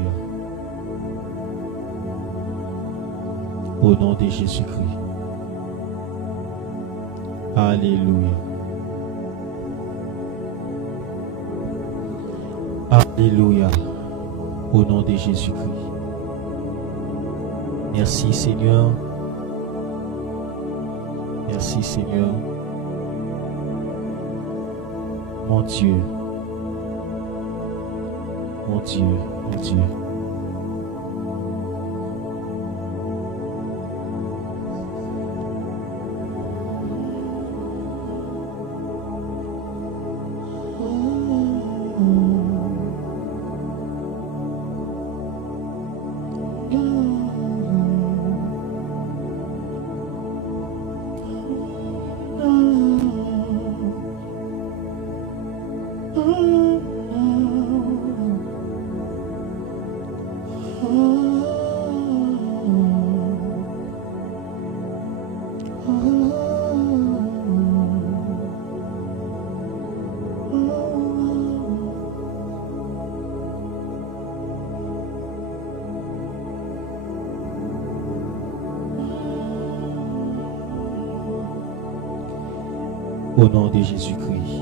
Alléluia. Au nom de Jésus-Christ. Alléluia. Alléluia. Au nom de Jésus-Christ. Merci Seigneur. Merci Seigneur. Mon Dieu. Mon Dieu. Mon Dieu. Au nom de Jésus-Christ.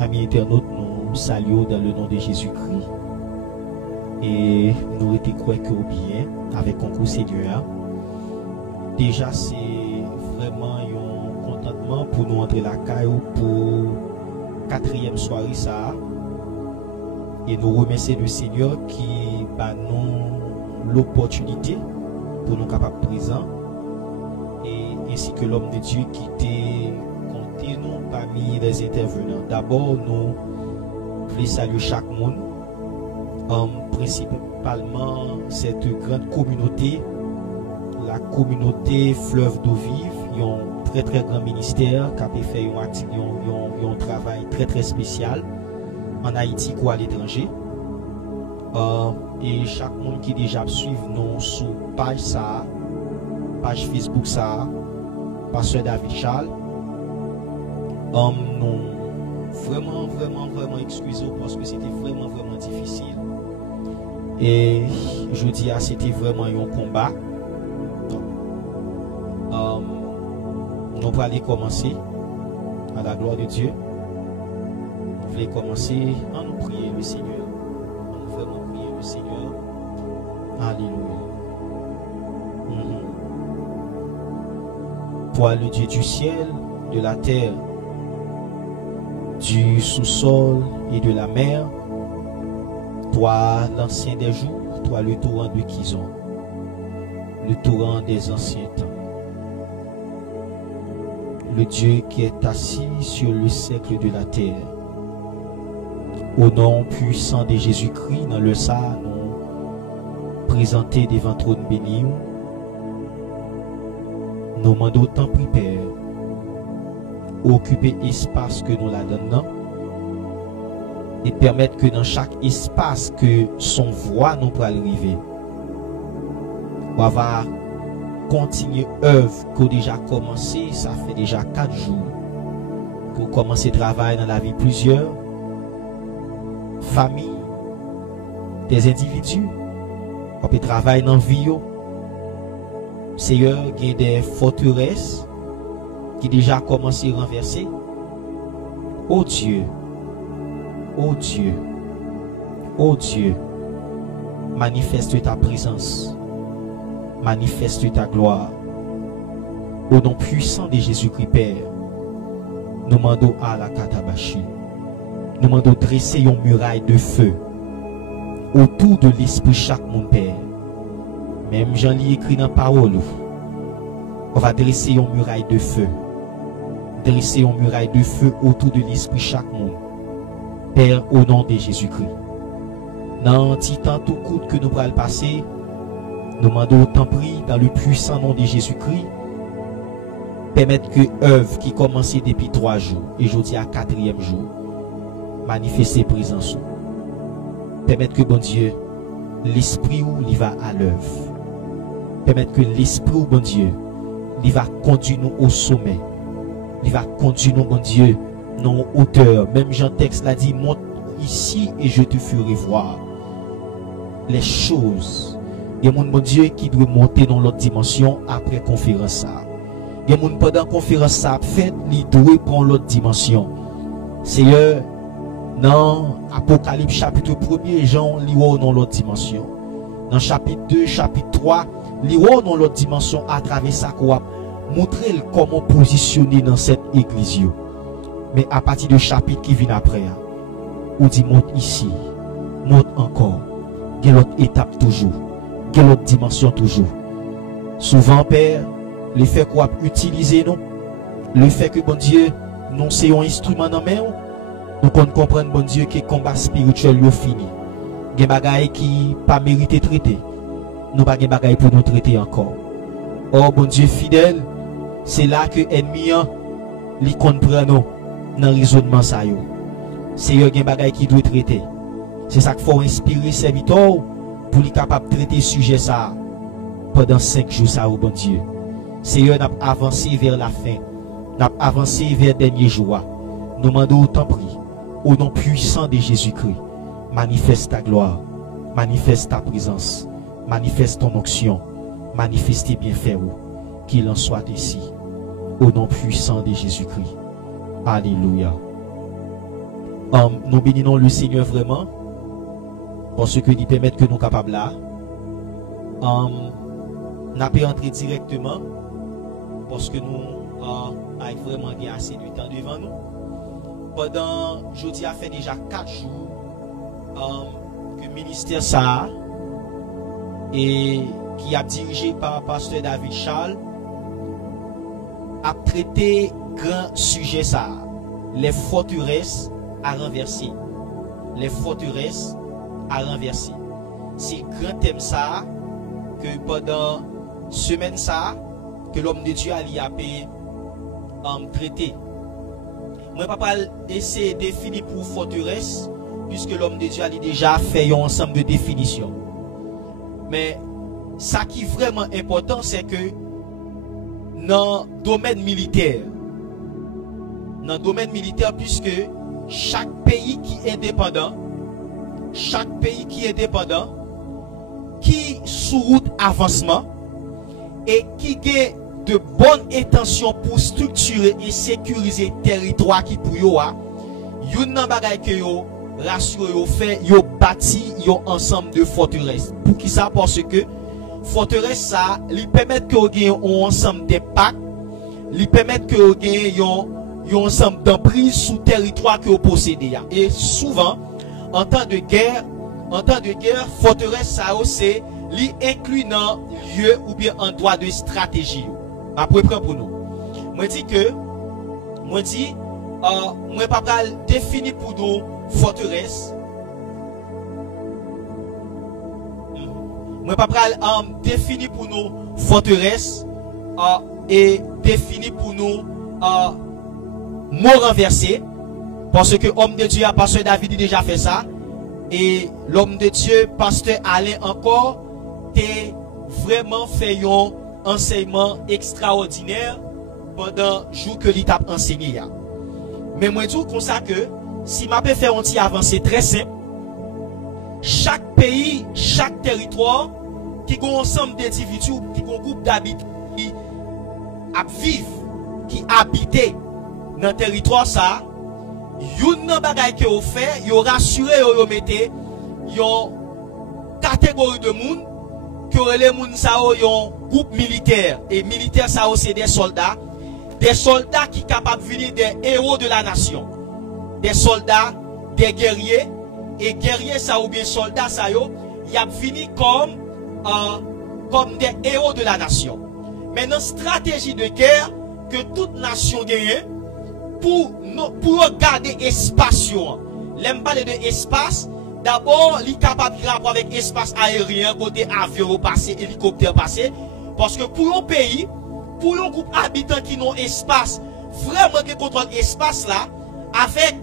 Amis internautes, nous saluons dans le nom de Jésus-Christ. Et nous étions croyants que bien avec concours Seigneur. Déjà, c'est vraiment un contentement pour nous entrer la caille pour quatrième soirée ça. Et nous remercions le Seigneur qui bat nous l'opportunité pour nous capables présents. Et ainsi que l'homme de Dieu qui était compté nous parmi les intervenants. D'abord, nous voulons saluer chaque monde, principalement cette grande communauté, la communauté Fleuve d'eau vive, un très grand ministère qui a fait un travail très spécial en Haïti ou à l'étranger. Et chaque monde qui déjà suit nous sur page ça, page Facebook ça, Pasteur David Charles. Nous vraiment excusez parce que c'était vraiment difficile. Et je dis c'était vraiment un combat. Nous allons aller commencer à la gloire de Dieu. Nous voulons commencer à nous prier le Seigneur. On veut vraiment prier le Seigneur. Alléluia. Toi, le Dieu du ciel, de la terre, du sous-sol et de la mer, toi, l'ancien des jours, toi, le torrent de Kizon, le torrent des anciens temps, le Dieu qui est assis sur le siècle de la terre, au nom puissant de Jésus-Christ, dans le sang, nous présenter devant trône béni. Nous demandons tant pis, Père, occuper l'espace que nous la donnons et permettre que dans chaque espace que son voix nous peut arriver, on va continuer l'œuvre qu'on a déjà commencé. Ça fait déjà 4 jours qu'on commence le travail dans la vie de plusieurs familles, des individus. On peut travailler dans la vie. Seigneur, il y a des forteresses qui déjà commencé à renverser. Oh Dieu, oh Dieu, oh Dieu, manifeste ta présence, manifeste ta gloire. Au nom puissant de Jésus-Christ, Père, nous demandons à la Katabashi, nous demandons dresser une muraille de feu autour de l'esprit chaque monde, Père. Même Jean lit écrit dans la parole, on va dresser une muraille de feu. Dresser une muraille de feu autour de l'esprit chaque monde. Père, au nom de Jésus-Christ. Dans un petit temps tout court que nous allons passer, nous demandons autant pris dans le puissant nom de Jésus-Christ. Permettre que l'œuvre qui commençait depuis 3 jours, et aujourd'hui à 4e jour, manifester présence. Permettre que bon Dieu, l'esprit où il va à l'œuvre. Permettre que l'esprit où bon Dieu, il va conduire nous au sommet. Il va conduire nous, bon Dieu, nos hauteurs. Même Jean texte l'a dit, monte ici et je te ferai voir les choses. Il y a mon bon Dieu qui doit monter dans l'autre dimension après conférence ça. Il y a mon pendant conférence ça fait, il doit prendre l'autre dimension. Seigneur, dans Apocalypse chapitre 1er, Jean lit dans l'autre dimension. Dans chapitre 2, chapitre 3, lit dans l'autre dimension à travers ça quoi montrer comment positionner dans cette église. Mais à partir du chapitre qui vient après, on dit monte ici, monte encore. Il y a l'autre étape toujours. Il y a l'autre dimension toujours. Souvent, Père, le fait qu'on utiliser nous, le fait que bon Dieu, nous c'est un instrument dans main, nous comprenons bon Dieu que le combat spirituel est fini. Il y a des bagailles qui pas mérité traiter. Nous pas des bagailles pour nous traiter encore. Oh bon Dieu fidèle, c'est là que l'ennemi li comprend nous dans le raisonnement ça yo. C'est un bagaille qui doit traiter. C'est ça qu'il faut inspirer serviteur pour lui capable de traiter sujet ça pendant 5 jours ça au bon Dieu. Seigneur n'a avancé vers la fin, n'a avancé vers le dernier jour. Nous demandons autant prie au nom puissant de Jésus-Christ. Manifeste ta gloire, manifeste ta présence, manifeste ton onction, manifeste tes bienfaits, qu'il en soit ici, au nom puissant de Jésus-Christ. Alléluia. Nous bénissons le Seigneur vraiment, parce que il permet que nous capables là. N'a pas entrer directement, parce que nous avons vraiment assez de temps devant nous. Pendant, jeudi a fait déjà 4 jours que le ministère ça et qui a dirigé par pasteur David Charles a traité grand sujet ça, les forteresses à renverser. Les forteresses à renverser. C'est grand thème ça que pendant semaine ça que l'homme de Dieu a traité. Moi pas essayer de définir pour forteresse puisque l'homme de Dieu a déjà fait un ensemble de définitions. Mais ça qui est vraiment important c'est que dans le domaine militaire, puisque chaque pays qui est indépendant, qui sous route avancement et qui a de bonnes intentions pour structurer et sécuriser le territoire qui pour yo a, yon nan bagay que yo rassure yo fait, yo bâti yo ensemble de forteresses. Pour qui ça? Parce que forteresse ça, lui permet que vous ayez un ensemble de pactes, lui permet que vous ayez un ensemble d'emprise sous territoire que vous possédez. Et souvent, en temps de guerre, forteresse ça c'est li inclus dans lieu ou bien endroit de stratégie. Après pour nous. Moi pas définir pour nous forteresse. Moi pas définir pour nous forteresse et définir pour nous mot renversé parce que homme de Dieu pasteur David déjà fait ça et l'homme de Dieu pasteur Alain encore t'es vraiment fait un enseignement extraordinaire pendant le jour que l'état enseigné. Mais moi je dis comme ça que si ma peut faire un petit avancée très simple, chaque pays, chaque territoire qui a un ensemble d'individus, qui a un groupe d'habitants qui vivent, qui habitent dans le territoire ça, yon nan bagay que vous fait, yon rassuré yon mette yon catégorie de monde que les moun sa yon groupe militaire et militaire ça c'est des soldats qui sont capables de venir des héros de la nation, des soldats, des guerriers et guerriers ça ou bien soldats ça yo y a fini comme des héros de la nation. Maintenant stratégie de guerre que toute nation gagne pour garder espace. L'aime parler de espace. D'abord, il est capable de rapport avec espace aérien, côté avion passé, hélicoptère passé. Parce que pour un pays, pour un groupe habitant qui n'ont espace, vraiment qui contrôle espace là, avec,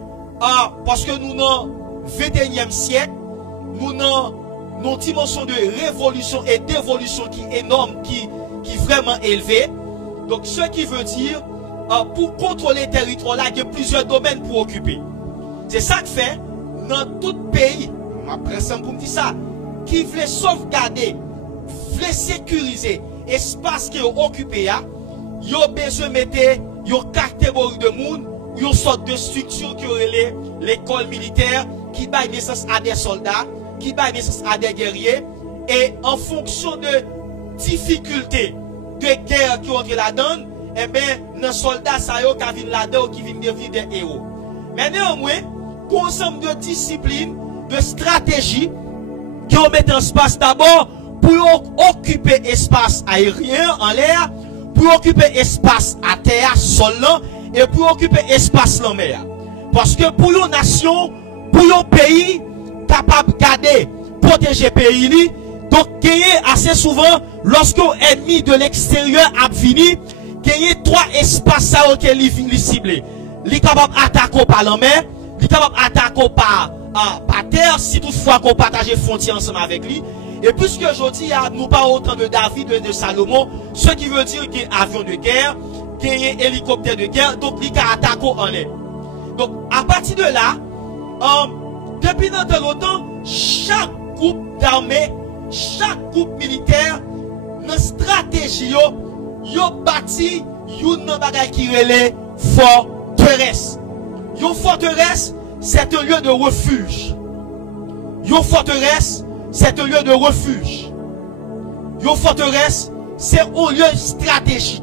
parce que nous dans le 21e siècle, nous avons une dimension de révolution et d'évolution qui est énorme, qui est vraiment élevée. Donc, ce qui veut dire, pour contrôler le territoire là, il y a plusieurs domaines pour occuper. C'est ça que fait, dans tout pays, après ça pour me dire ça, qui veut sauvegarder, veut sécuriser espace qui est occupé, il a besoin de mettre une catégorie de monde, une sorte de structure qui est l'école militaire, qui donne naissance à des soldats, qui donne naissance à des guerriers, et en fonction de difficultés de guerre qui ont là-dedans, eh bien, les soldats, ça y est, qui viennent là-dedans, qui viennent devenir des héros. Mais néanmoins, ensemble de disciplines, de stratégies, qui ont mis en place d'abord pour occuper espace aérien en l'air, pour occuper espace à terre, sol là, et pour occuper espace en mer. Parce que pour une nation, pour un pays capable de garder, protéger le pays, donc gagner assez souvent, lorsque l'ennemi de l'extérieur a fini, gagner trois espaces qui sont ciblés. Il est capable d'attaquer par la mer, il est capable d'attaquer par terre, si toutefois qu'on partage frontières ensemble avec lui. Et puisque aujourd'hui, nous parlons autant de David et de Salomon, ce qui veut dire qu'il y a avion de guerre, qu'il y a hélicoptère de guerre, donc il y a attaqué en l'air. Donc, à partir de là, depuis longtemps, chaque groupe d'armée, chaque groupe militaire, dans stratégie, yo bâti une bagaille qui relève forteresse. Une forteresse, c'est un lieu de refuge. Une forteresse, c'est un lieu de refuge. Une forteresse, c'est un lieu stratégique.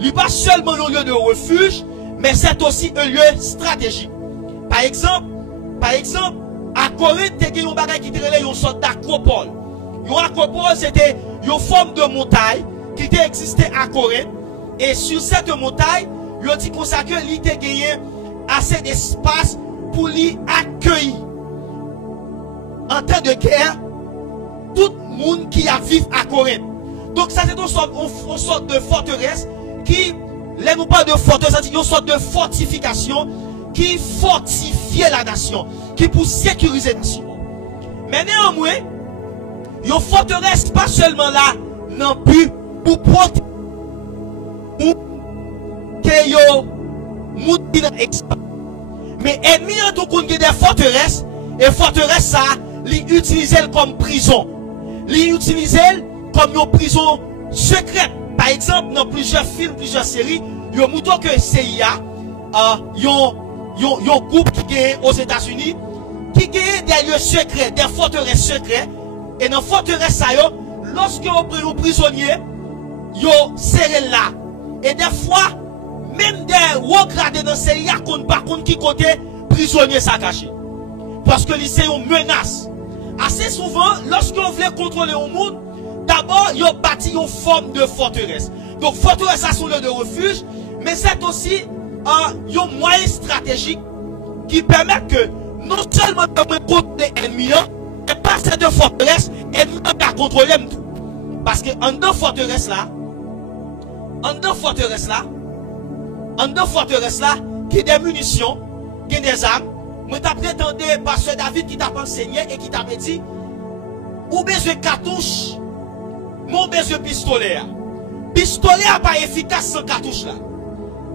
Il n'est pas seulement un lieu de refuge, mais c'est aussi un lieu stratégique. Par exemple, à Corinthe, il y a une bagaille qui était une sorte d'acropole. Une acropole, c'était une forme de montagne qui existait à Corinthe. Et sur cette montagne, il a dit qu'on s'est gagné assez d'espace pour l'y accueillir. En temps de guerre, tout le monde qui a vécu à Corinthe. Donc ça c'est une sorte de forteresse qui, là nous parlons de forteresse, c'est une sorte de fortification qui fortifiait la nation, qui pour sécuriser la nation. Mais néanmoins, une forteresse pas seulement là, non plus pour protéger que yo mais ennemi en tout cas des forteresses, et forteresse ça, l'utiliser comme prison. L'utiliser comme une prison secrète. Par exemple, dans plusieurs films, plusieurs séries, il y a montré que CIA, il y a un groupe qui est aux États-Unis, qui gagne des lieux secrets, des forteresses secrètes. Et dans forteresse ça, lorsque vous prenez un prisonnier, vous serrez là. Et des fois, même des hauts gradés dans CIA, par contre, qui côté prisonnier ça caché. Parce que c'est une menace. Assez souvent, lorsque vous voulez contrôler un monde, d'abord, vous bâti une forme de forteresse. Donc, forteresse, ça, c'est un lieu de refuge, mais c'est aussi un moyen stratégique qui permet que non seulement de contrôler l'ennemi, mais pas cette forteresse, l'ennemi a contrôlé tout. Parce que en deux forteresses là, qui des munitions, qui des armes, moi t'as prétendu pasteur David qui t'a enseigné et qui t'a dit, ou besoin de cartouche, mon besoin de pistolet. Pistolet n'est pas efficace sans cartouche là.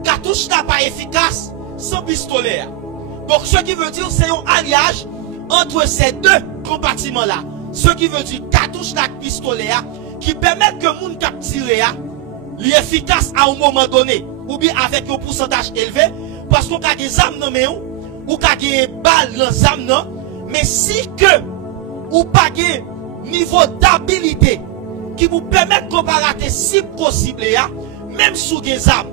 Cartouche n'est pas efficace sans pistolet. Donc ce qui veut dire c'est un alliage entre ces deux compartiments là. Ce qui veut dire cartouche et pistolet qui permettent que le monde qui tire est efficace à un moment donné ou bien avec un pourcentage élevé parce qu'on a des armes dans les mains ou qu'on a des balles dans les armes, mais si que ou pas de niveau d'habilité qui vous permet de comparer si possible, même sous des armes,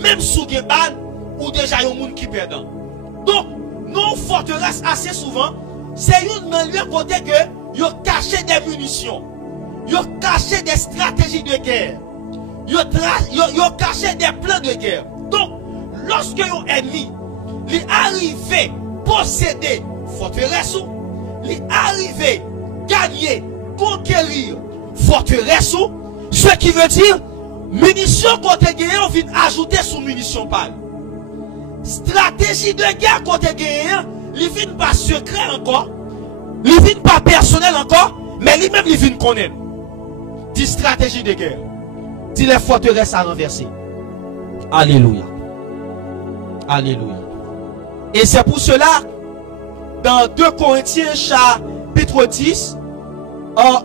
même sous des balles, ou déjà il y a un monde qui perd. Donc, nos forteresses assez souvent, c'est une lieu côté que ils ont caché des munitions, ils ont caché des stratégies de guerre, ils ont caché des plans de guerre. Donc, lorsque un ennemi est arrivé posséder forteresse, il est arrivé gagner, conquérir forteresse, ce qui veut dire munitions côté guerre, on vient ajouter sous munitions pâle. Stratégie de guerre côté guerre, il vient pas secret encore, il vient pas personnel encore, mais lui-même il vient connaître. Dit stratégie de guerre, dit les forteresses à renverser. Alléluia. Alléluia. Et c'est pour cela, dans 2 Corinthiens chapitre 10,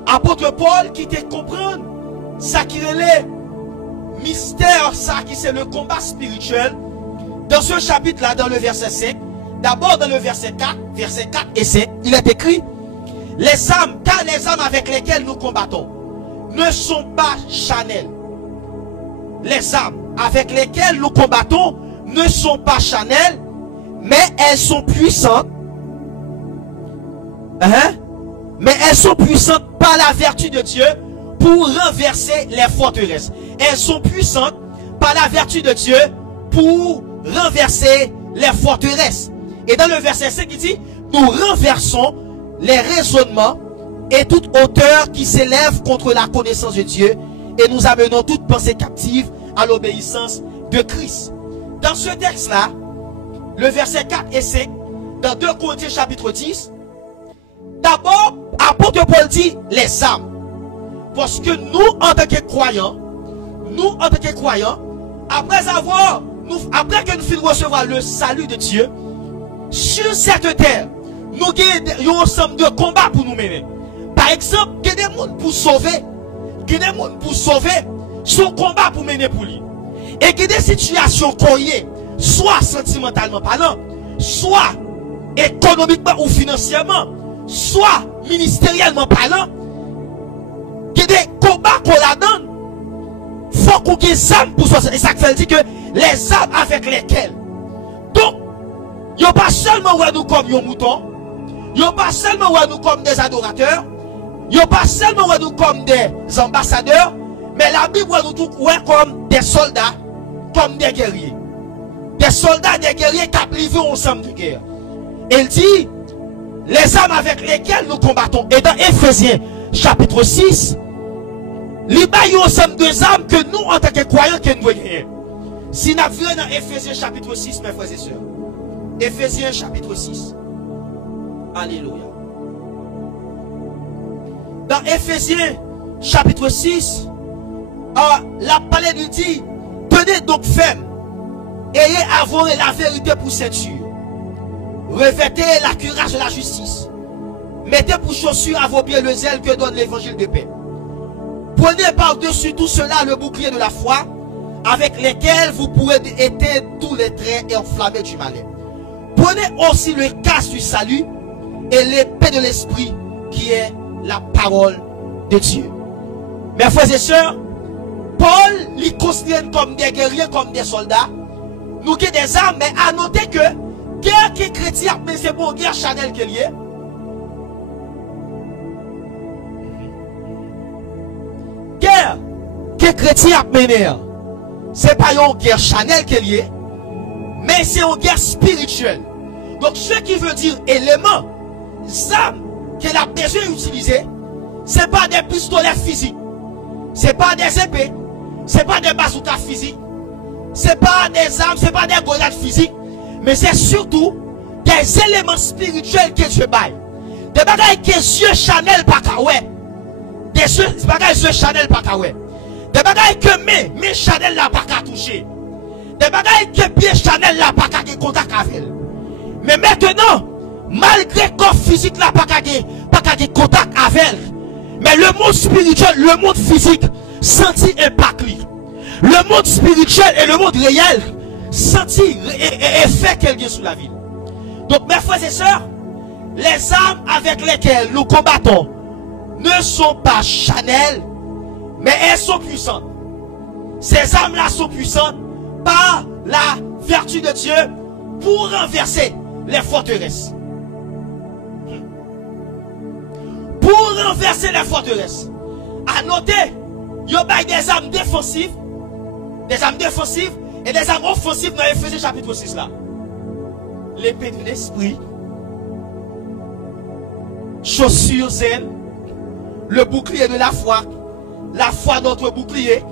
apôtre Paul qui te comprendre ça qui est mystère, ça qui c'est le combat spirituel. Dans ce chapitre là, dans le verset 5, d'abord dans le verset 4 et 5, il est écrit: les âmes, car les âmes avec lesquelles nous combattons ne sont pas charnelles. Les âmes avec lesquelles nous combattons ne sont pas charnelles, mais elles sont puissantes. Mais elles sont puissantes par la vertu de Dieu pour renverser les forteresses. Elles sont puissantes par la vertu de Dieu pour renverser les forteresses. Et dans le verset 5, il dit: nous renversons les raisonnements et toute hauteur qui s'élève contre la connaissance de Dieu, et nous amenons toute pensée captive à l'obéissance de Christ. Dans ce texte-là, le verset 4 et 5, dans 2 Corinthiens chapitre 10, d'abord, apôtre Paul dit les âmes. Parce que nous, en tant que croyants, après que nous finissons recevoir le salut de Dieu, sur cette terre, nous avons un ensemble de combats pour nous mener. Par exemple, il y a des gens pour sauver, son combat pour mener pour lui. Et il y a des situations qu'on y est, soit sentimentalement parlant, soit économiquement ou financièrement, soit ministériellement parlant, il y a des combats qu'on la donne. Il faut qu'on ait des âmes pour ça. Et ça fait dire que les âmes avec lesquelles. Donc, il n'y a pas seulement nous comme des moutons, il n'y a pas seulement nous comme des adorateurs, il n'y a pas seulement nous comme des ambassadeurs, mais la Bible nous tout comme des soldats, comme des guerriers. Des soldats, des guerriers qui vivent ensemble de guerre. Il dit, les âmes avec lesquelles nous combattons. Et dans Éphésiens chapitre 6, il y a ensemble deux âmes que nous, en tant que croyants, que nous voyons. Si nous venons dans Éphésiens chapitre 6, mes frères et sœurs. Éphésiens chapitre 6. Alléluia. Dans Éphésiens chapitre 6, la parole nous dit: tenez donc ferme, ayez avant la vérité pour ceinture, revêtez la cuirasse de la justice, mettez pour chaussure à vos pieds le zèle que donne l'évangile de paix. Prenez par-dessus tout cela le bouclier de la foi, avec lequel vous pourrez éteindre tous les traits et enflammer du malin. Prenez aussi le casque du salut et l'épée de l'esprit qui est la parole de Dieu. Mes frères et sœurs, Paul les considère comme des guerriers, comme des soldats. Nous avons des armes, mais à noter que guerre qui est chrétien, mais c'est pour guerre charnelle qu'il y est. Guerre que chrétien a mené, c'est pas une guerre charnelle qu'il y est, mais c'est une guerre spirituelle. Donc ce qui veut dire élément, armes qu'elle a besoin d'utiliser, ce n'est pas des pistolets physiques, ce n'est pas des épées, ce n'est pas des bazookas physiques, ce n'est pas des armes, ce n'est pas des grenades physiques, mais c'est surtout des éléments spirituels que Dieu baille. Des bagailles que Dieu Chanel pas kawé. Des bagailles Chanel pas kawé. Des bagailles que mes Chanel là pas qu'à toucher. Des bagailles que pied Chanel là pas qu'à contact avec. Mais maintenant, malgré corps physique là pas qu'à contact avec, mais le monde spirituel, le monde physique senti impact lui. Le monde spirituel et le monde réel senti et fait quelque chose sur la ville. Donc mes frères et sœurs, les armes avec lesquelles nous combattons ne sont pas charnelles, mais elles sont puissantes. Ces armes-là sont puissantes par la vertu de Dieu pour renverser les forteresses. Pour renverser les forteresses. À noter, il y a des armes défensives, et des armes offensives dans Éphésiens chapitre 6 là. L'épée de l'esprit, chaussures zen, le bouclier de la foi notre bouclier,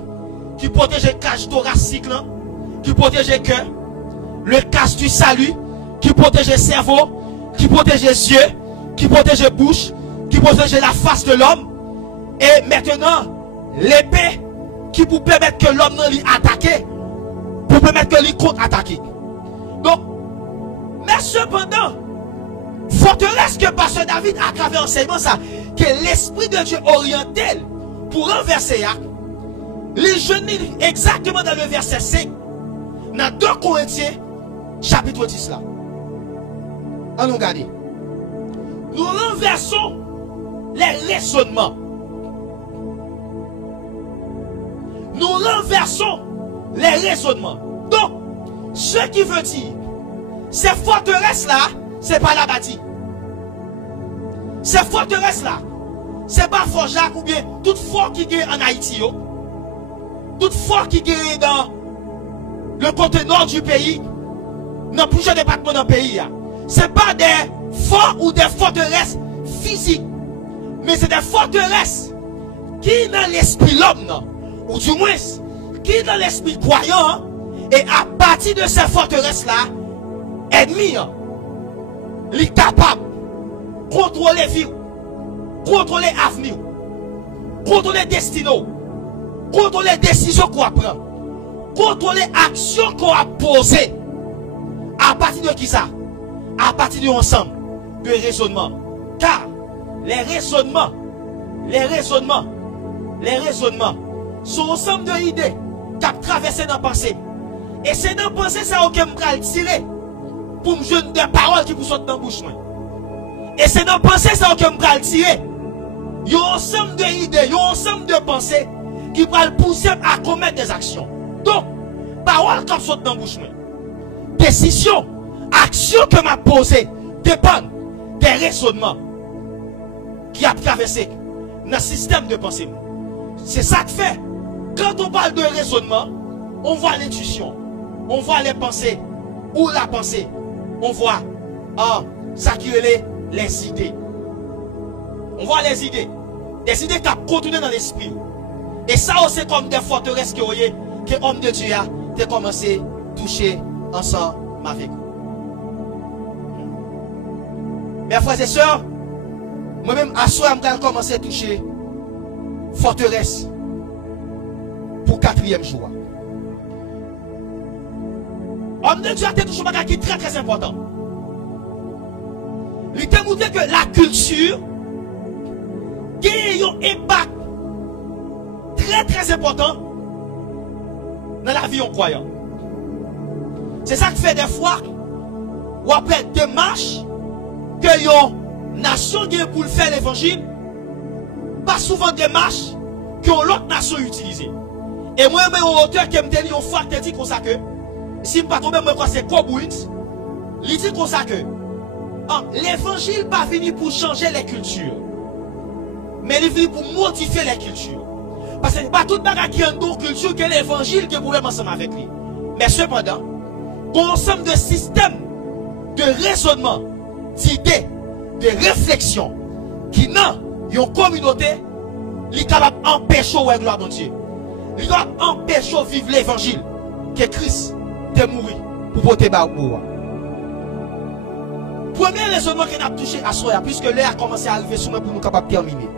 qui protège le cage thoracique, qui protège le cœur, le casque du salut, qui protège le cerveau, qui protège les yeux, qui protège la bouche, qui protège la face de l'homme, et maintenant, l'épée qui vous permettre que l'homme n'ait attaqué, pour permettre que lui contre-attaquer. Donc, mais cependant, Forteresse que Pasteur David a travers enseignement ça, que l'Esprit de Dieu orienté pour renverser. Les jeunes exactement dans le verset 5, dans 2 Corinthiens, chapitre 10 là. On nous regarde. Nous renversons les raisonnements. Nous renversons les raisonnements. Donc, ce qui veut dire, ces forteresses-là, c'est pas la bâtie. Ces forteresses-là, c'est pas Fort Jacques ou bien tout fort qui est en Haïti. Tout fort qui est dans le côté nord du pays, dans plusieurs départements dans le pays. Ce n'est pas des forts ou des forteresses physiques, mais c'est des forteresses qui dans l'esprit l'homme, ou du moins qui dans l'esprit croyant, et à partir de ces forteresses-là, ennemi, il est capable de contrôler la vie, contrôler l'avenir, contrôler la destinée, contrôler les décisions qu'on prend, contrôler l'action qu'on a posée. À partir de qui ça? À partir de ensemble de raisonnement. Car les raisonnements sont ensemble de idées qui ont traversé dans la pensée. Et c'est dans la pensée ça que je vais tirer pour me jeter des paroles qui vous sortent dans la bouche. Et c'est dans la pensée ça que je vais tirer. Il y a un ensemble de idées, il y a un ensemble de pensées qui va le pousser à commettre des actions. Donc, paroles qui sortent dans la bouche. Décision, action que m'a posée dépendent des raisonnements qui a traversé dans le système de pensée. C'est ça que fait. Quand on parle de raisonnement, on voit l'intuition, on voit les pensées ou la pensée, on voit ça qui est les idées. On voit les idées qui ont contourné dans l'esprit. Et ça aussi comme des forteresses que l'homme de Dieu a commencé à toucher ensemble avec vous. Mes frères et sœurs, moi-même, à soi, je vais commencer à toucher forteresse pour 4e jour. L'homme de Dieu a touché un qui est très très important. Il t'a montré que la culture a un impact très très important dans la vie en croyant. C'est ça qui fait des fois, ou après démarche que une nation qui pour faire l'évangile, pas souvent démarche que l'autre nation utilise. Et moi, même un auteur qui me dit une fois qui dit comme ça que, si je ne pas tomber, moi, c'est Cobwins, il dit comme ça que, l'évangile pas venu pour changer les cultures, mais il est venu pour modifier les cultures. Parce que ce n'est pas tout le monde qui a une culture que l'évangile qui est problème ensemble avec lui. Mais cependant, un ensemble de systèmes de raisonnement, d'idées, de réflexion qui dans une communauté, il est capable d'empêcher la gloire de Dieu. Il est capable d'empêcher de vivre l'évangile que Christ est mort pour porter bas pour. Premier raisonnement qu'on a touché à soi, puisque l'heure a commencé à arriver sur nous pour nous capables de terminer.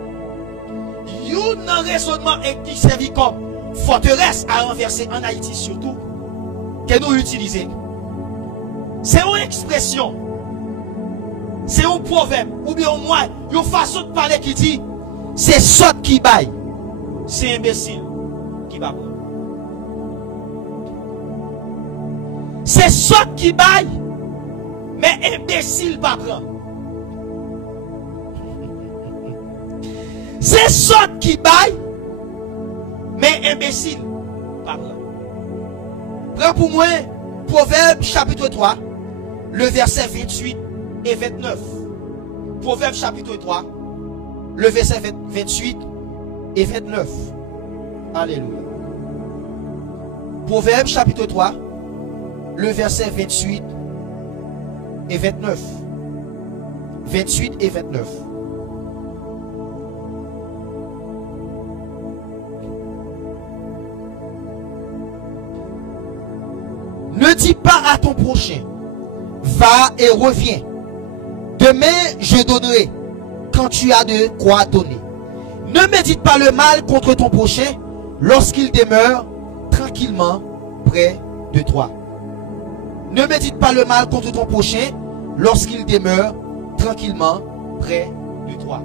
Un raisonnement qui servi comme forteresse à renverser en Haïti surtout, que nous utilisons. C'est une expression, c'est un proverbe, ou bien au moins une façon de parler qui dit, c'est sot qui baille, c'est imbécile qui va prendre. C'est sot qui baille, mais imbécile va prendre. C'est sot qui baille, mais imbécile pas prendre. Prends pour moi, Proverbe chapitre 3, le verset 28 et 29. Proverbe chapitre 3, le verset 28 et 29. Alléluia. Proverbe chapitre 3, le verset 28 et 29. 28 et 29. Ne dis pas à ton prochain, va et reviens. Demain, je donnerai quand tu as de quoi donner. Ne médite pas le mal contre ton prochain lorsqu'il demeure tranquillement près de toi. Ne médite pas le mal contre ton prochain lorsqu'il demeure tranquillement près de toi.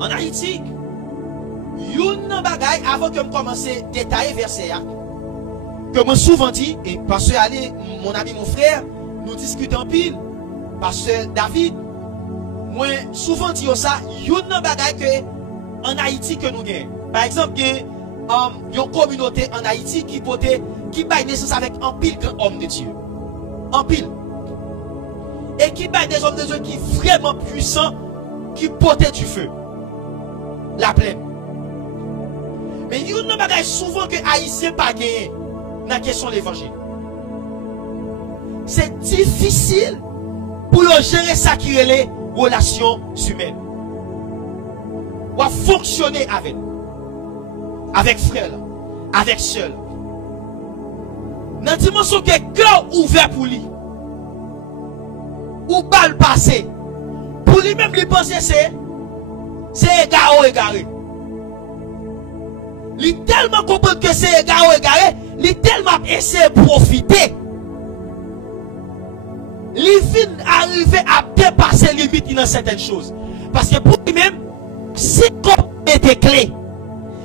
En Haïti, une bagaille avant que je commence à détailler verset, que moi souvent dit, et parce que allez, mon ami, mon frère, nous discutons en pile, parce que David, moi souvent dit ça, une bagaille que en Haïti que nous gagnons. Par exemple, il y a une communauté en Haïti qui baille naissance avec un pile grand homme de Dieu. En pile. Et qui baille des hommes de Dieu qui sont vraiment puissants, qui portent du feu. La plaine. Mais il y a une bagaille souvent que Haïtiens pas gagné dans la question de l'évangile. C'est difficile pour gérer ça qui est les relations humaines. Ou à fonctionner avec frère, avec soeur. Dans la dimension que cœur ouvert pour lui, ou balle passé, pour lui-même lui penser c'est égaré. Il est tellement comprendre que c'est égaré, il est tellement essayé de profiter. Il vient arriver à dépasser les limites dans certaines choses. Parce que pour lui-même, si on met des clés,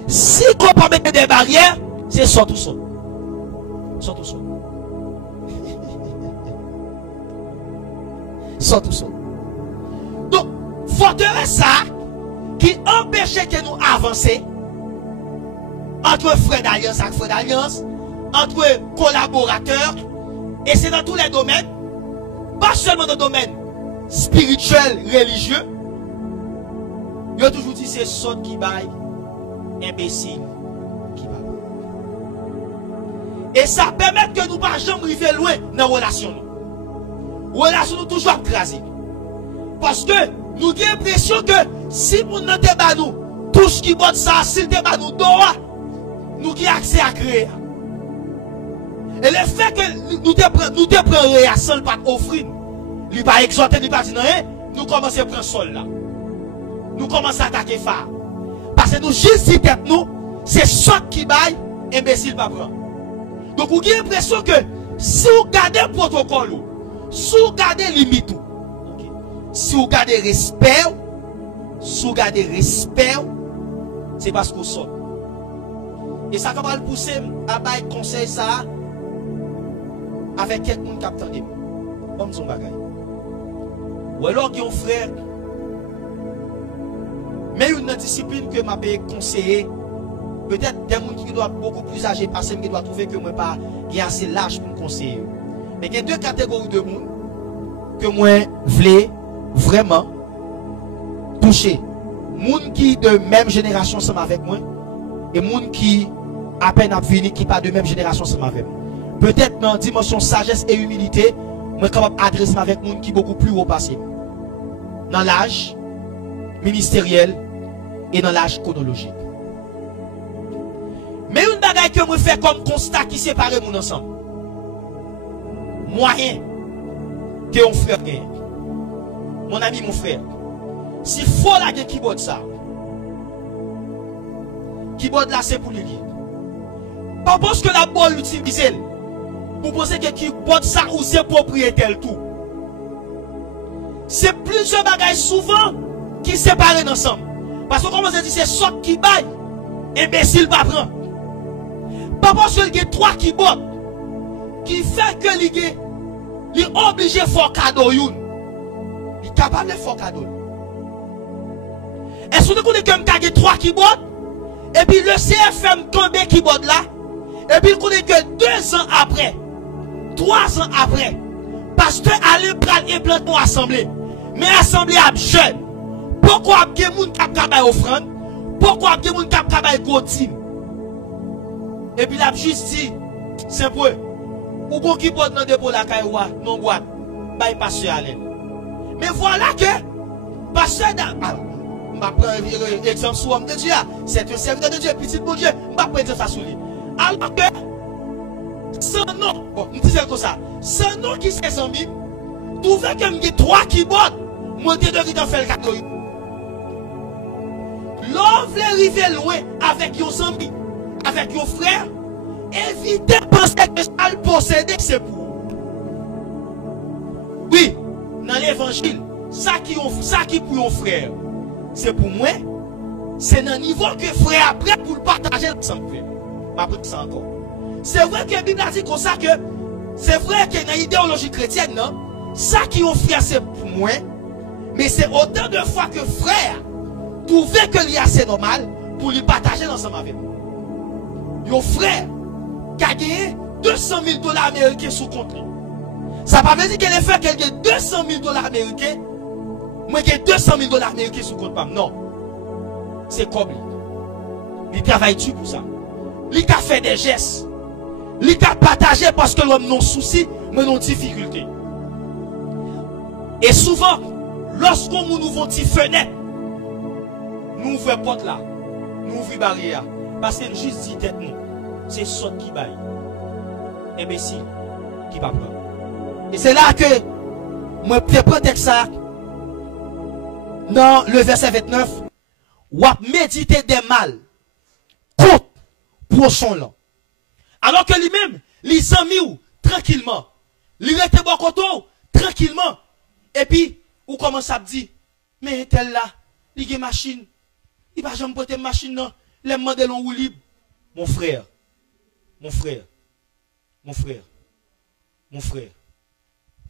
si on peut mettre des barrières, c'est ça tout ça. Ça tout ça. Ça tout ça. Donc, forteresse ça qui empêchait que nous avancions entre frères d'alliance et frères d'alliance, entre collaborateurs, et c'est dans tous les domaines, pas seulement dans le domaine spirituel, religieux. Il a toujours dit c'est ça qui baille, imbécile qui baille. Et ça permet que nous ne pas jamais arriver loin dans la relation. Relation nous toujours écrasée. Parce que nous avons l'impression que si nous ne sommes pas nous, tout ce qui botte ça, s'il ne pas nous, nous avons accès à créer. Et le fait que nous te prenons réaction, nous ne pas offrir, nous ne pas exhorter, nous ne pas dire rien, nous commençons à prendre sol là. Nous commençons à attaquer phare. Parce que nous juste dit tête nous, c'est ça qui baille, imbécile pas prendre. Donc vous avez l'impression que si vous gardez le protocole, si vous gardez les limites, si vous gardez respect, c'est parce que vous sortez. Et ça va le pousser à bailler conseil ça avec quelqu'un qui a entendu. Comme son bagage. Ou alors qu'il y a un frère, mais une discipline que m'a conseillé, peut-être des gens qui doivent beaucoup plus âgés, parce que qui doivent trouver que moi pas assez large pour me conseiller. Mais il y a deux catégories de monde que moi voulais vraiment toucher. Moun qui de même génération ensemble avec moi et moun qui à peine a fini qui pas de même génération ensemble avec moi. Peut-être dans la dimension sagesse et humilité, moi capable adresser avec moun qui beaucoup plus haut passé. Dans l'âge ministériel et dans l'âge chronologique. Mais une bagaille que moi fais comme constat qui sépare moun ensemble. Moyen que on frère gagne. Mon ami, mon frère, si faut la qui botte ça, qui botte là c'est pour lui. Pas parce que la bonne l'utilise, vous pensez que qui botte ça ou c'est propriétaire tout. C'est plusieurs bagages souvent qui séparent ensemble. Parce que comme on dit, c'est ça qui baille, imbécile pas prend. Pas parce qu'il y a trois qui bottent, qui fait que il est obligé de faire cadeau. Il est capable de faire cadeau. Est-ce que vous connaissez qu'il y a trois qui bottent? Et puis le CFM combien qui botte là? Et puis il connaît que 2 ans après, 3 ans après, pasteur allait prendre implanter pour assemblée. Mais assemblée a jeune. Pourquoi il y a des gens qui ont offrande? Pourquoi il y a des gens qui ont cotine? Et puis la justice, c'est pour eux. Ou qu'on qui botte dans le dépôt la caïwa, non boîte, bah pasteur allait. Mais voilà que, pasteur je vais prendre l'exemple sur l'homme de Dieu. C'est un serviteur de Dieu, petit bon Dieu. Je vais prendre ça sur lui. Alors que, sans nom, bon, je disais comme ça, sans nom qui s'est semblé, trouvez que il y a 3 qui bottent, moi je devrais faire le cadeau. L'homme veut arriver loin avec vos amis, avec vos frères, évitez de penser que ça le posséder, c'est pour. Oui, dans l'évangile, ça qui pour un frère, c'est pour moi, c'est dans le niveau que frère après pour le partager ensemble. Je ça encore. C'est vrai que la Bible a dit comme ça que c'est vrai que dans l'idéologie chrétienne, non, ça qui ont frère c'est pour moi, mais c'est autant de fois que frère trouvait que c'est assez normal pour lui partager ensemble avec moi. Yon frère qui a gagné $200,000 américains sous compte. Ça ne veut pas dire qu'elle est frère qu'elle gagne $200,000 américains. Moi j'ai $200,000 américains sous compte. Non. C'est comme lui. Il travaille-tu pour ça? Il a fait des gestes. Il a partagé parce que l'homme n'a souci, mais n'a difficulté. Et souvent, lorsqu'on nous ouvre une fenêtre, nous ouvrons porte là, nous ouvrons barrière. Parce que juste dit tête nous, c'est ça qui baille. Imbécile qui va prendre. Et c'est là que moi je prends ça dans le verset 29. Ou à méditer des mal contre prochain là. Alors que lui-même, les amis tranquillement, il était bon côté tranquillement. Et puis, ou commence à dire, mais tel là, il y a une machine, il va jamais porter une machine non, les modèles ont libre. Mon frère,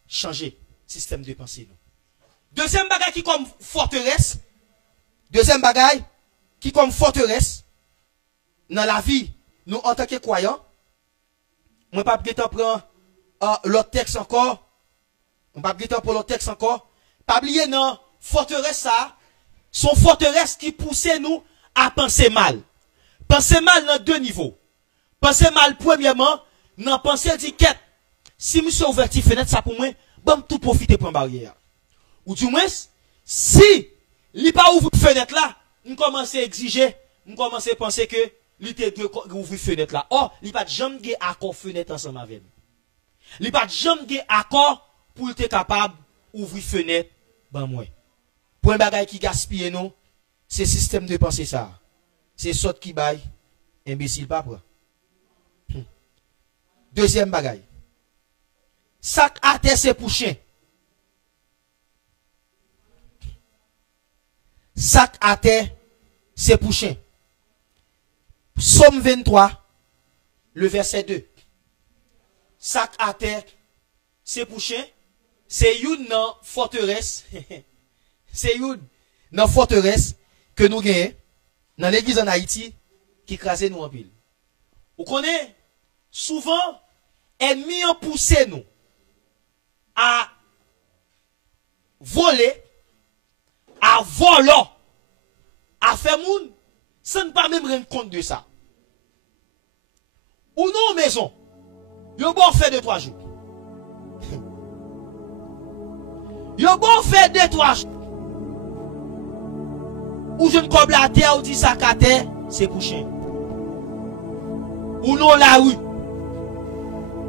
changer système de pensée. Deuxième bagaille qui comme forteresse, dans la vie, nous en tant que croyants, on pas prendre l'autre texte encore. Pas oublier non, forteresse ça, son forteresse qui poussait nous à penser mal. Penser mal dans deux niveaux. Penser mal premièrement, dans penser dit quête. Si monsieur ouvert la fenêtre ça pour moi, bon tout profiter pour une barrière. Ou du moins si il pas ouvert la fenêtre là, on commence à exiger, on commence à penser que il était ouvrir fenêtre là. Oh, il pas jamais accord fenêtre ensemble avec. Il pas jamais accord pour être capable d'ouvrir fenêtre ben moi. Pour un bagage qui gaspille non, c'est système de pensée ça. C'est sorte qui baille imbécile pas prend. Deuxième bagage. Sac à terre c'est pour chien. Sac à terre c'est pour chien. Psaume 23, le verset 2. Sac à terre, c'est pour chien. C'est une forteresse. C'est une forteresse que nous gagnons dans l'église en Haïti qui crase nous en pile. Vous connaissez, souvent, ennemis ont poussé nous à voler, à voler, à faire moun, sans ne pas même rendre compte de ça. Ou non, maison, yo bon fait 2-3 jours. Yo bon fait 2-3 jours. Ou je ne coble la terre, ou dit ça qu'à terre, c'est pour chien. Ou non la rue.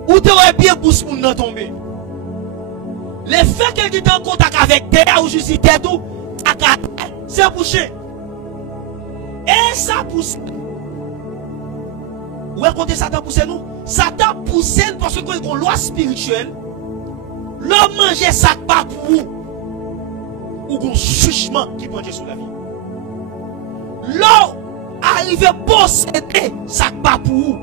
Ou te ouais bien pousse moun nan tomber. Le fait qu'elle est en contact avec terre, ou juste terre tout, c'est pour chien. Et ça pousse. Où est-ce que Satan pousse nous? Satan pousse parce qu'il y a une loi spirituelle. L'homme mange ça pas pour vous. Ou un jugement qui prend sur la vie. L'homme arrive à posséder ça pas pour vous.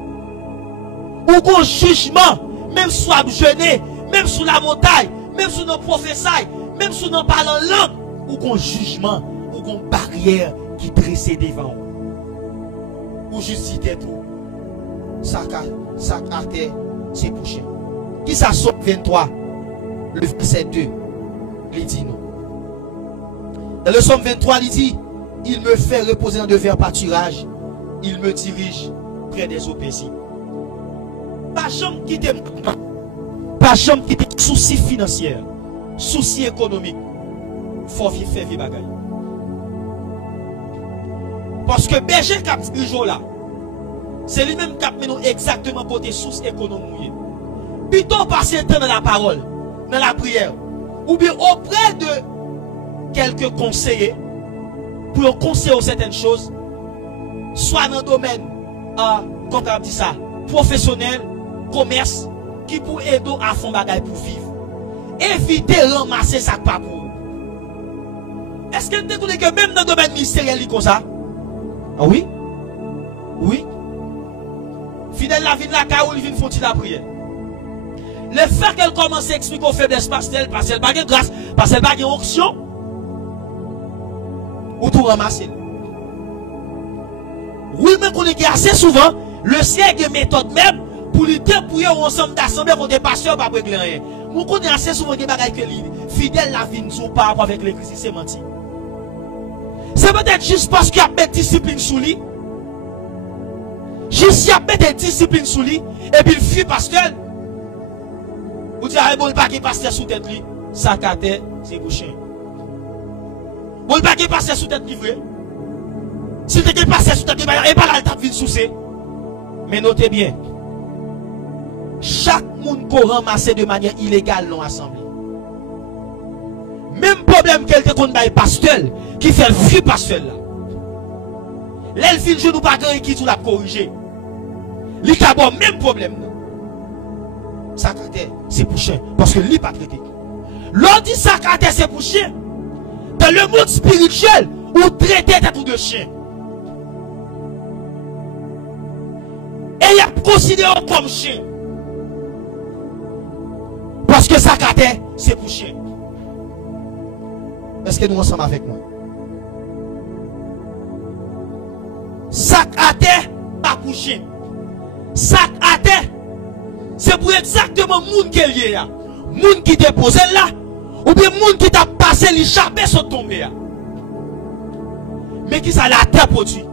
Ou un jugement, même soit jeûner, même sous la montagne, même sous nos prophéties, même sous nos parlant langue, ou un jugement, ou une barrière qui dresse devant vous. Ou juste tout. Ça à terre, c'est pour chien. Qui ça sort 23, le verset 2, il dit non. Dans le Somme 23, il dit, il me fait reposer dans de verts pâturages, il me dirige près des eaux paisibles. Pas jamais quitter pas jamais quitter souci financier, souci économique. Faut vivre faire vivre bagaille. Parce que berger cap jour là, c'est lui-même qui a mené exactement côté source économique. Plutôt passer temps dans la parole, dans la prière, ou bien auprès de quelques conseillers pour conseiller certaines choses, soit dans le domaine, comme on dit ça, professionnel, commerce, qui pour aider à fond bagaille pour vivre. Évitez ramasser ça pas pour. Est-ce que vous avez que même dans le domaine ministériel, comme ça? Ah oui? Oui. Fidèle la vie de la caoule, il vient faire la prière. Le fait qu'elle commence à expliquer aux faiblesses parce qu'elle n'a pas de grâce, parce qu'elle n'a pas de onction, ou tout ramasser. Oui, mais qu'on est assez souvent, le ciel a une méthode même pour lui dépouiller ensemble d'assemblée contre des pasteurs pas régler rien. Nous connaissons assez souvent des bagages que fidèle la vie nous par rapport avec l'église, c'est menti. C'est peut-être juste parce qu'il y a des disciplines sous lui. Juste il y a des disciplines sous lui, et puis il fuit pasteur. Vous dites, ah, bon, le paquet pasteur sous tête lui, ça caté, c'est bouché. Bon, le paquet pasteur sous tête livré. Si tu es pasteur sous tête livré, et pas là, le tape vite sous c'est. Mais notez bien, chaque monde qu'on ramasse de manière illégale dans l'assemblée. Même problème qu'elle te compte par pasteur, qui fait le vieux pasteur là. L'elfine, je nous pas grand qui tout l'a corrigé. Li ka bon même problème. Ça c'est pour chien. Parce que li pas traité. L'on dit ça c'est pour chien. Dans le monde spirituel, ou traité tout de chien. Et il a considéré comme chien. Parce que ça c'est pour chien. Est-ce que nous ensemble avec moi? Sac à terre, pas pour chien. Sac à terre, c'est pour exactement moun qui est lié là. Moun qui dépose là, ou bien moun qui t'a passé l'échappé sur tombé là. Mais qui ça la terre produit?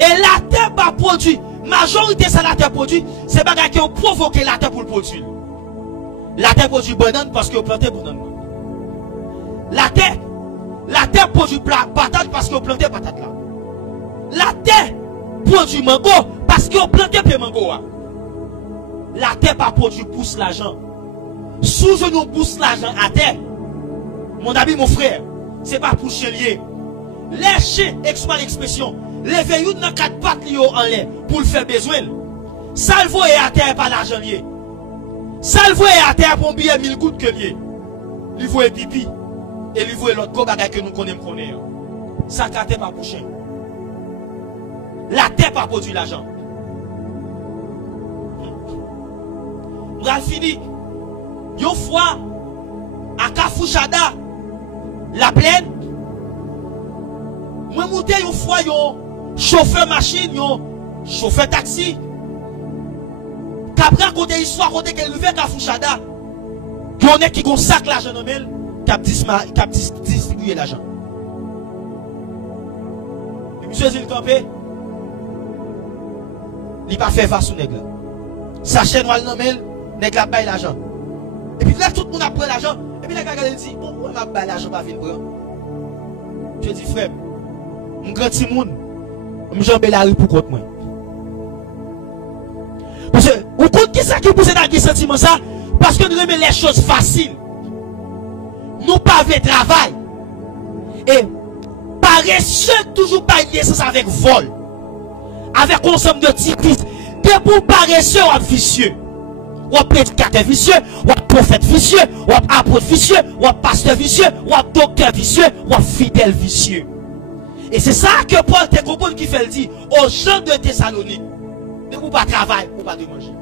Et la terre pas produit. Majorité ça la terre produit, c'est pas qui ont provoqué la terre pour le produire. La terre produit banane parce que vous plantez banane. La terre produit patate parce que vous plantez patate là. La terre produit mango parce que vous plantez des mango. La terre pas produit pousse l'argent. Sous genou pousse l'argent à terre. Mon ami, mon frère, c'est pas pour chien lié. Les chiens, excuse-moi l'expression, les veilloux dans 4 pattes en l'air pour le faire besoin. Ça le voit à terre pas l'argent lié. Ça le voit à terre pour billet 1000 gouttes que lié. Il voit pipi. Et il voit l'autre bagage que nous connaissons. Ça la terre pas pour chien. La terre pas produit l'argent. On a fini. Une fois à Kafouchada, la plaine, moi monté une fois un chauffeur machine, un chauffeur taxi. Qu'après côté histoire côté qu'elle levé Kafouchada, qu'on est qui gon sac l'argent dans mail, qui a distribué l'argent. Et monsieur Zil campé, il pas fait face au nègre. Sa chaîne noire dans mail, nègre a bail l'argent. Et puis là tout le monde a pris l'argent, et puis les gars dit pourquoi m'a bail l'argent pas venir prendre. Je dis frère, mon grand petit monde, me jambe la rue pour contre moi. Parce que vous compte qui ça qui pousse dans ce sentiment ça parce que nous aimons les choses faciles. Nous pas de travail. Et paresseux toujours pas une naissance avec vol. Avec ensemble de typistes. De pour paresseux ou vicieux. Ou prédicateur vicieux, ou prophète vicieux, ou apôtre vicieux, ou pasteur vicieux, ou docteur vicieux, ou fidèle vicieux. Et c'est ça que Paul te comprend qui fait le dire aux gens de Thessalonique. De pour pas travailler, ou pas de manger.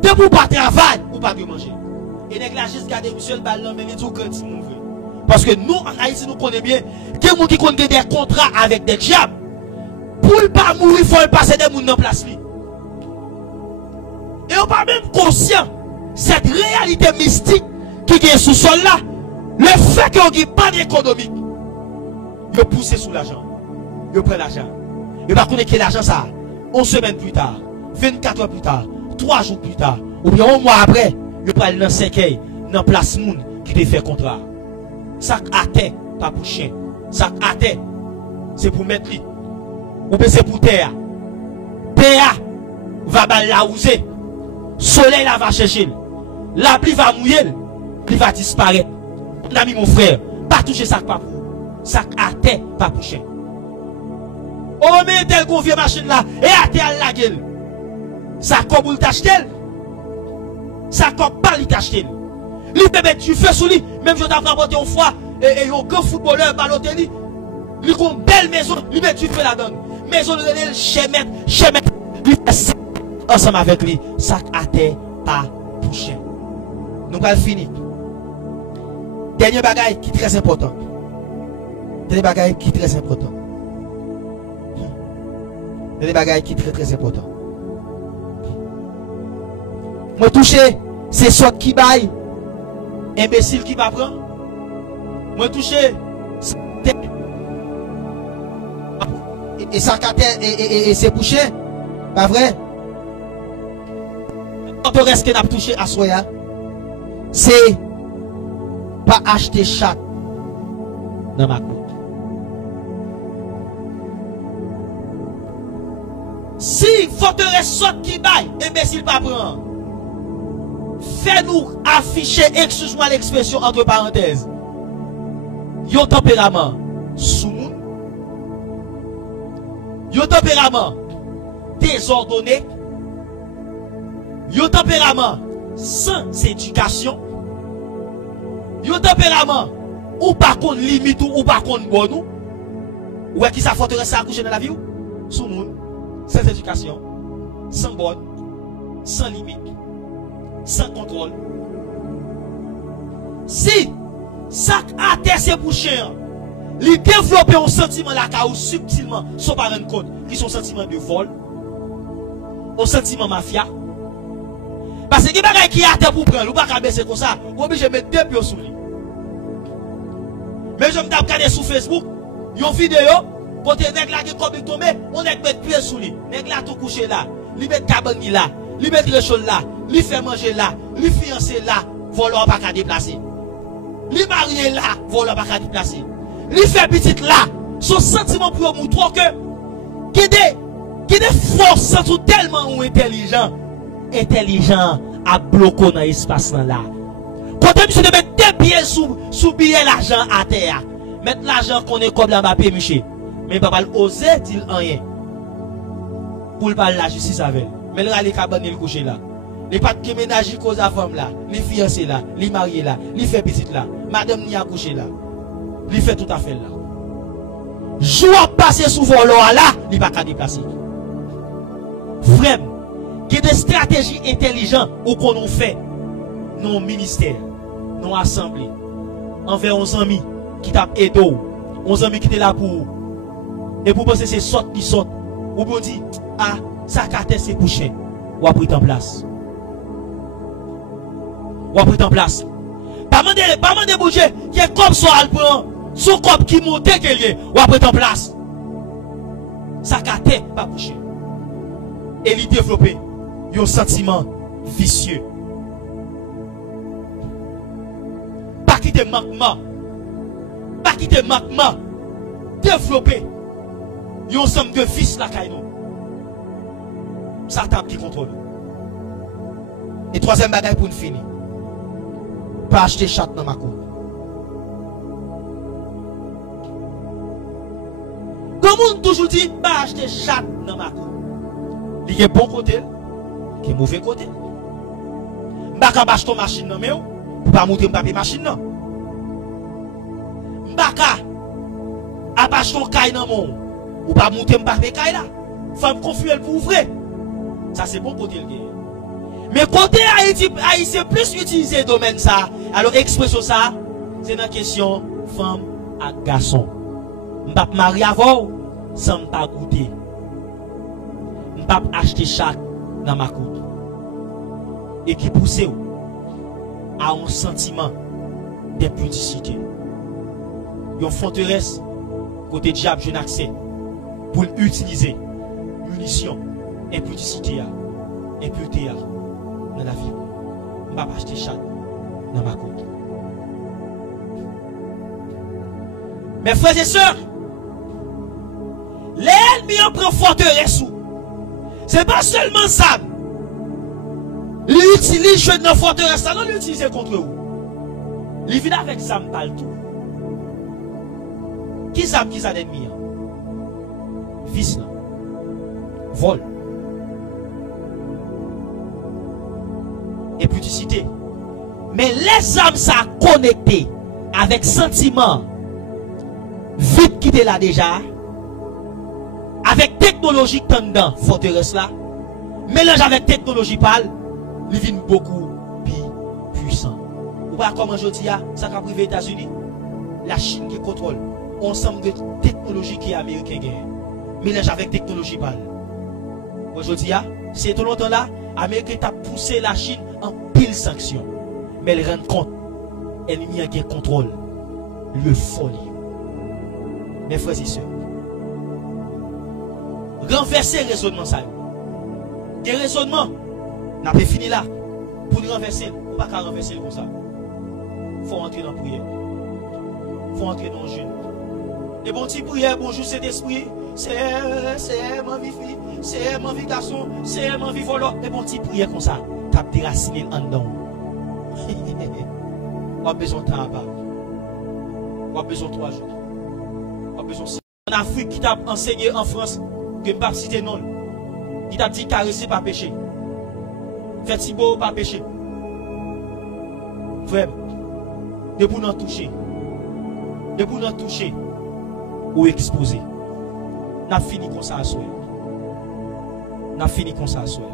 De pour pas travailler, ou pas de manger. Et les gars juste garder monsieur le ballon, mais les tout quand ils m'ouvrent. Parce que nous, en Haïti, nous connaissons bien que gens qui connaissent des contrats avec des diables. Pour ne pas mourir, il faut passer des gens dans place. Et on n'est pas même conscient cette réalité mystique qui est sous sol là. Le fait qu'on n'ait pas d'économie. Ils poussent sous l'argent. Ils prennent l'argent. Et par contre, l'argent ça, 11 semaines plus tard, 24 heures plus tard, 3 jours plus tard, ou bien un mois après, ils prennent dans 5 ans, dans place moun qui te fait contrat. Ça à terre, pas pour chien. Ça à terre, c'est pour mettre lui. Ou bien c'est pour terre. Terre va la ouser. Soleil là va chercher. La pluie va mouiller. Il va disparaître. Mon ami, mon frère, pas toucher ça pas pour. Ça à terre, pas pour chien. On met tel qu'on vient machine là, et à terre la gueule. Ça comme ou t'acheter. Ça comme pas li t'acheter. Li peut mettre du feu sous lui. Même je t'ai rapporté une fois, et un grand footballeur, Balotelli, lui a une belle maison, lui met du feu là-dedans. Maison de l'année, chemet, lui fait ça ensemble avec lui. Ça à terre, pas touché. Nous allons finir. Dernier bagage qui est très important. Dernier bagage qui est très important. Dernier bagage qui est très très important. Moi touché, c'est soit qui baille, imbécile qui va prendre. Moi touché, et ça et c'est bouché. Pas vrai? Quand on reste qu'on a touché à Soya, c'est pas acheter chat dans ma compte. Si forteresse saute qui baille, imbécile pas prendre. Fais-nous afficher, excuse-moi l'expression entre parenthèses, yon tempérament sous yon tempérament désordonné, yon tempérament sans éducation, yon tempérament ou pas qu'on limite ou pas qu'on bon ou est-ce qui ça forteresse à coucher dans la vie ou sous moun, sans éducation, sans bonne, sans limite, sans contrôle. Si ça a terre c'est bouché, il développe un sentiment là ou subtilement sans pas rendre compte qui sont sentiments de vol, un sentiment mafia. Parce que les gens qui a terre pour prendre, ou pas baisser comme ça, ou obligé de mettre deux pieds sous lui. Mais je me tape regarder sur Facebook, une vidéo, côté nèg là qui comme il tombe, on nèg met pied sous lui, nèg là tout couché là, il met cabane là, il met réchaud là, il fait manger là, il fiancé là, voleur pas qu'à déplacer. Il marié là, voleur pas qu'à déplacer. Il fait petite là, son sentiment pour nous trop que qui des forces sont tellement intelligent à bloquer dans l'espace là. Quand monsieur de mettre deux pieds sous billet l'argent à terre, mettre l'argent qu'on est comme la papier Miché, mais pas oser dire rien. Pour parler la justice avec. Mais le râle cabane il couché là. Les pas de ménage cause à femme là, les fiancés là, les mariés là, les fait petite là, madame ni a couché là. Il fait tout à fait là. Jour passé sous volant là, il pas qu'à déplacer. Vraiment, il y a des stratégies intelligentes ou qu'on fait nos ministères, nos assemblées, envers nos amis qui tapent aidé, nos amis qui étaient là pour. Et pour penser c'est sorte qui sortent. Ou pour dire, ah, ça carte c'est couché. Ou a pris en place. Ou a pris en place. Pas demander bouger, qui est comme ça, elle prend. Son corps qui monte, ou a pris en place. Ça carte pas bouger. Et il développe un sentiment vicieux. Pas quitter manquement. Pas quitter manquement. Développer un ensemble de vices là caillou. Ça tape qui contrôle. Et troisième bagaille pour nous finir. Pas acheter chat dans ma cour. Comment on toujours dit pas acheter chat dans ma cour? Il y a bon côté, il y a mauvais côté. Je ne vais pas acheter ton machine dans mais pour pas monter ma machine non. Je ne vais pas acheter ton caille dans mon ou pas monter ma caille là. Femme confuelle pour ouvrir. Ça c'est bon côté le gars. Mais côté haïtien plus utilisé domaine ça. Alors expression ça, c'est une question femme à garçon. Je ne vais pas marier avant sans ne pas goûter. Je ne vais pas acheter chat dans ma cour. Et qui pousse à un sentiment d'impudicité. Une forteresse côté diable je n'accès pour utiliser munitions, impudicité, impureté dans la vie. Je ne vais pas acheter chat dans ma cour. Mes frères et sœurs, l'ennemi en prend forteresse. C'est pas seulement ça. Il utilise jouer dans forteresse, ça non l'utilise contre vous. Il vient avec ça, me parle tout. Qui ça l'ennemi? Vice, vol, impudicité, Mais les âmes ça connecté avec sentiment vite qui était là déjà, avec technologie tendance forteresse là, mélange avec technologie pâle, il vient beaucoup plus puissant. Ou pas comment je dis, ça a privé les États-Unis, la Chine qui contrôle ensemble de technologie qui est américaine, mélange avec technologie pâle. Je dis, c'est tout longtemps là, l'Amérique a poussé la Chine en pile sanction. Mais elle rend compte, l'ennemi a un contrôle, le folie. Mes frères et sœurs, renverser le raisonnement ça. Des raisonnements, n'a pas fini là. Pour le renverser, on ne peut pas renverser comme ça. Il faut entrer dans la prière. Il faut entrer dans le jeûne. Et bon petit prière, bonjour cet esprit. C'est ma vie fille, c'est ma vie garçon, c'est ma vie volant. Et bon petit prière comme ça, t'as déraciné en dedans. On a besoin de temps à part. On a besoin de 3 jours. On a besoin de... En Afrique, qui t'a enseigné en France, que pas citer non. Qui t'a dit caresser pas péché. Faites si beau pas péché. Frère, de pour nous toucher. De pour nous toucher. Ou exposer. N'a fini comme ça à soi. N'a fini comme ça à soi.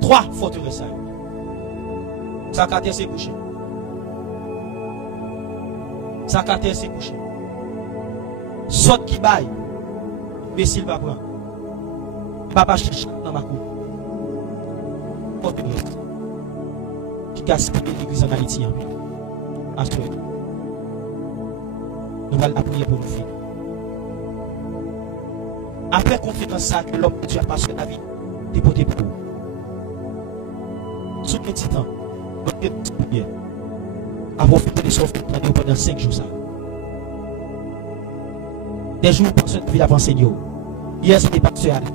3 forteresses. Ça a s'est couché. Ça a s'est couché. Saute qui baille. Mais s'il va prendre. Papa cherche dans ma cour. Forteresse. Qui casse l'église en Haïti. À soi. Nous allons la prier pour nous finir. Après conférence ça que l'homme que tu as passé la vie, déporté pour vous. Sous petit temps, à profiter de sauver pendant 5 jours. Ça. Des jours, personne ne vit avant Seigneur. Hier, c'était pasteur Ali.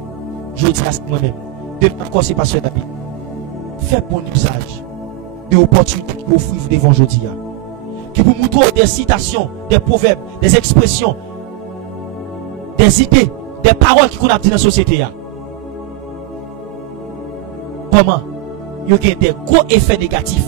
Je dis à moi-même. Demain, encore, c'est pasteur David. Faites bon usage de l'opportunité qui vous offre devant aujourd'hui. Qui vous montre des citations, des proverbes, des expressions, des idées, des paroles qu'on a dit dans la société. Comment? Il y a des gros effets négatifs